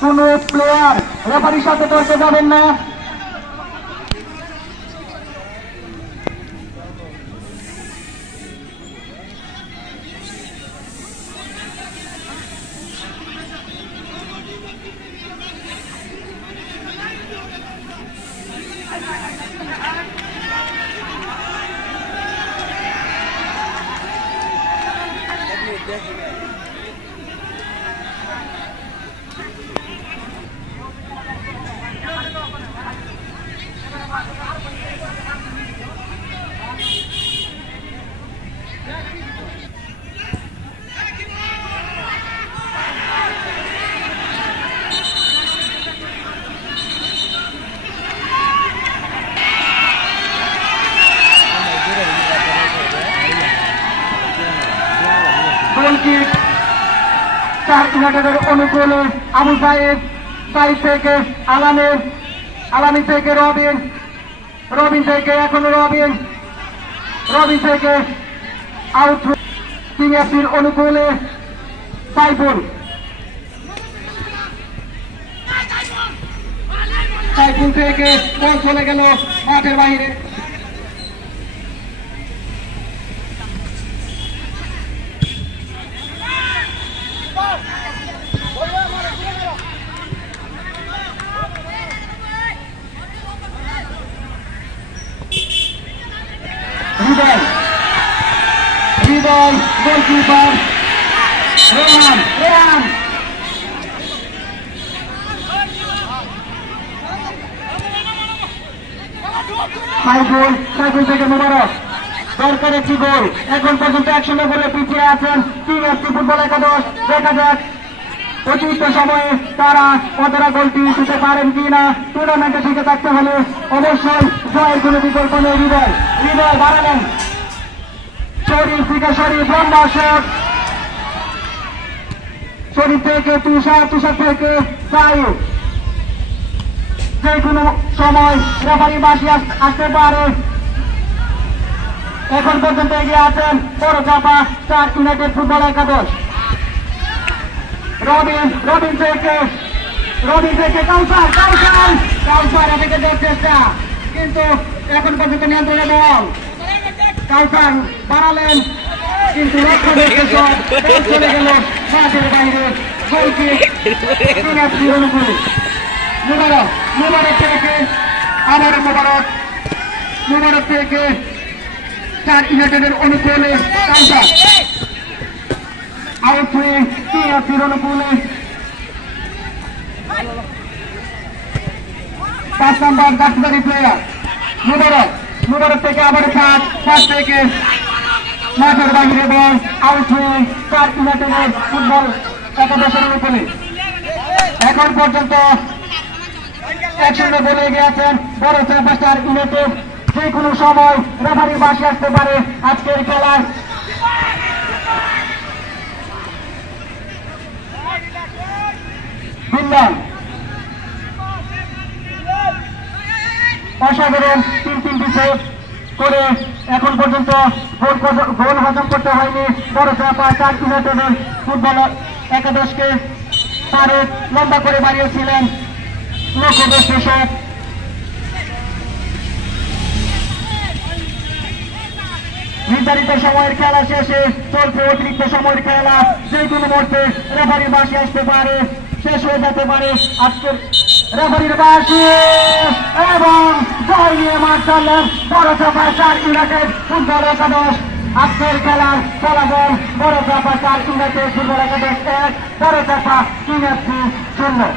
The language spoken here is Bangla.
কোন প্লেয়ার রেফারির সাথে তর্কে যাবেন না। গোলকিক ইউনাইটেডের অনুকূলে আবু সাইদ, সাইদ থেকে আলামের, আলামি থেকে রবিন, রবিন থেকে এখনো রবিন, রবিন থেকে আউট কিং এফসির অনুকূলে সাইফুল, সাইফুল থেকে বল চলে গেল মাঠের বাইরে। হৃদয়, হৃদয় গোলকিপার রোহান, রোহান সাইফুল, সাইফুল থেকে মোবারক, দরকার একটি গোল। এখন পর্যন্ত 1-0 গোলে পিছিয়ে আছেন কিং এফসি ফুটবল একাদশ। দেখা যাক অতিরিক্ত সময়ে তারা কতটা গোলটি দিতে পারেন কিনা। টুর্নামেন্টে টিকে থাকতে হলে অবশ্যই জয়ের কোনো বিকল্প নেই। হৃদয়, হৃদয় বাড়ালেন, শরীফ থেকে শরীফ লম্বা শট, শরীফ থেকে তুষার, তুষার থেকে সাইফ। যে কোনো সময় রেফারি বাঁশি আসতে পারে। এখন পর্যন্ত এগিয়ে আছেন বড় চাপা স্টার ইউনাইটেড ফুটবল একাদশ। রবিন, রবিন থেকে, রবিন থেকে কাউসার, কাউসার, কাউসার এদিকে দেওয়ার চেষ্টা, কিন্তু এখন পর্যন্ত নিয়ন্ত্রণে বল। কাউসার বাড়ালেন, কিন্তু লক্ষ্য দেখে চলে গেল মাঠের বাইরে। গোলকিক কিং এফসির অনুকূলে। মুবারক, মুবারক থেকে আবার মুবারক, মুবারক থেকে স্টার ইউনাইটেডের অনুকূলে কাউসার। আউট কিং এফসির অনুকূলে 5 নম্বর দাসদারি প্লেয়ার মুবারক, মুবারক থেকে আবার ফাঁস থেকে মাঠের বাইরে বল। আউট কিং স্টার ইউনাইটেডের ফুটবল একাদশের অনুকূলে। এখন পর্যন্ত 1-0 গোলে গিয়েছেন বড় চাপা স্টার ইউনাইটেড। যে কোনো সময় রেফারির বাঁশি আসতে পারে আজকের খেলায়। অসাধারণ 3-3টি সেভ করে এখন পর্যন্ত গোল হজম করতে হয়নি বড় চাপা স্টার ইউনাইটেডের ফুটবল একাদশকে। তারেক লম্বা করে বাড়িয়েছিলেন লক্ষ্যবস্তু শট। নির্ধারিত সময়ের খেলা শেষে চলছে অতিরিক্ত সময়ের খেলা। যে কোনো মুহূর্তে রেফারির বাঁশি আসতে পারে, শেষ হয়ে যেতে পারে আজকের রেফারির বাঁশি। এবং জয় নিয়ে মাঠ ছাড়লেন বড় চাপা স্টার ইউনাইটেড ফুটবল একাদশ। আজকের খেলার ফলাফল বড় চাপা স্টার ইউনাইটেড ফুটবল একাদশ 1, বড় চাপা কিং এফসি 0।